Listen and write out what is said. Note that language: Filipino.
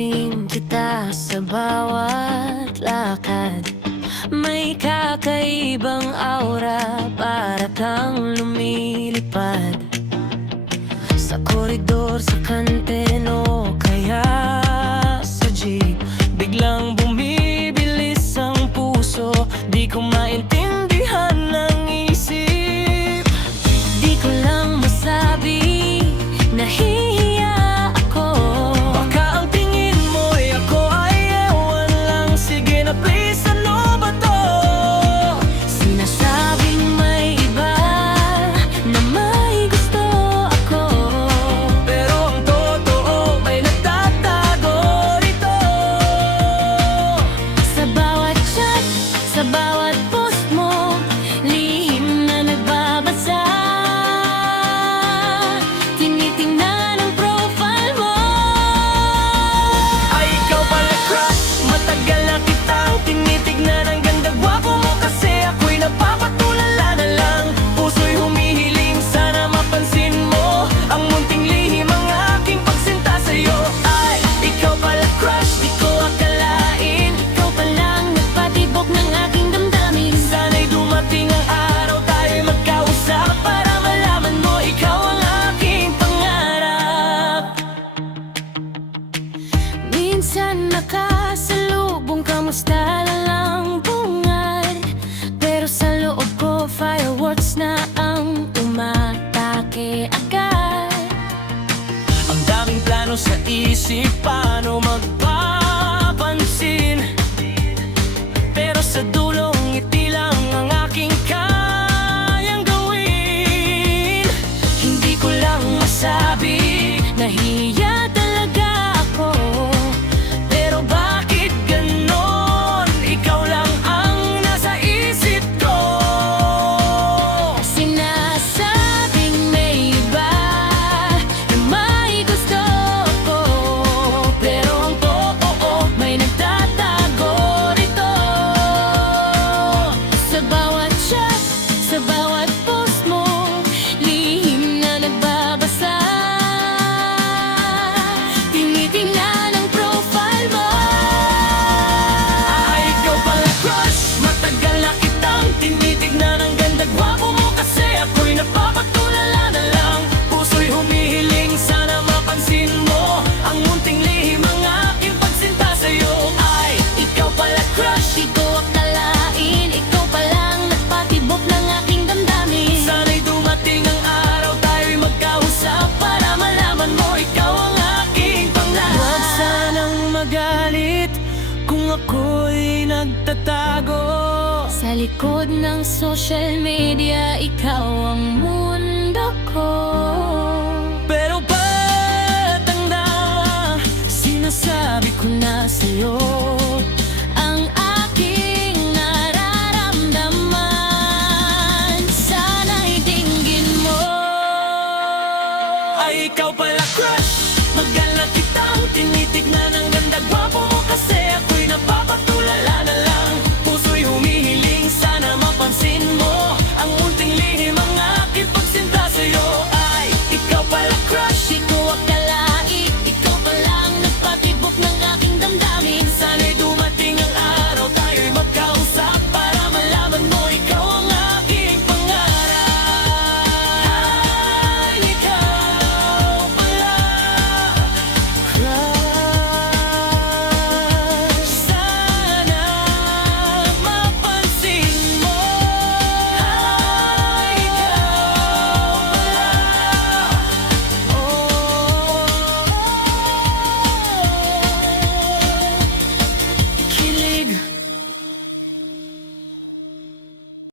Napapansin kita sa bawat lakad. May kakaibang aura, para kang lumilipad sa koridor, sa kantin o kaya sa jeep. Biglang bumibilis ang puso, di ko maintindihan ang isip. Di ko lang masabi, nahihiya ako. Baka ang tingin mo'y ako ay ewan lang. Sige na please, ano ba to? Sinasabing may iba na may gusto ako, pero ang totoo may nagtatago rito. Sa bawat chat, sa bawat post mo, lihim na nagbabasa. Tinitingnan ang profile mo. Ay, ikaw pala crush, matagal na kitang tinitignan. Ang ganda gwapo mo kasi ako'y napapatulala na lang. Puso'y humihiling, sana mapansin mo ang munting lihim, ang aking pagsinta sa'yo. Ay, ikaw pala crush, di ko akalain. Ikaw palang nagpatibok ng aking damdamin. Sana'y dumating ang araw, tayo'y magkausap, para malaman mo ikaw ang aking pangarap. Minsan nakasalubong, kamusta na lang bungad, pero sa loob ko fireworks na ang umatake agad. Ang daming plano sa isip, paano magpapansin, pero sa dulong ngiti lang ang aking kayang gawin. Hindi ko lang masabi, nahiya talaga ako, pero bakit ganon? Ikaw lang ang nasa isip ko. Sinasabing may iba na may gusto ko, pero ang totoo may nagtatago rito. Sa bawat chat, sa bawat post mo, lihim na nagbabasa. Tinitingnan ang profile mo. Ay, ikaw pala crush, matagal na kitang tinitignan. Ang ganda gwapo mo kasi ako'y napapatulala na lang. Puso'y humihiling, sana mapansin mo ang munting lihim, ang aking pagsinta sa'yo. Ay, ikaw pala crush, di ko akalain. Ikaw palang nagpatibok ng aking damdamin. Sana'y dumating ang araw, tayo'y magkausap, para malaman mo ikaw ang aking pangarap. Huwag sanang magalit kung ako'y nagtatago. Sa likod ng social media, ikaw ang mundo ko. Pero ba't ang dama, sinasabi ko na sa'yo.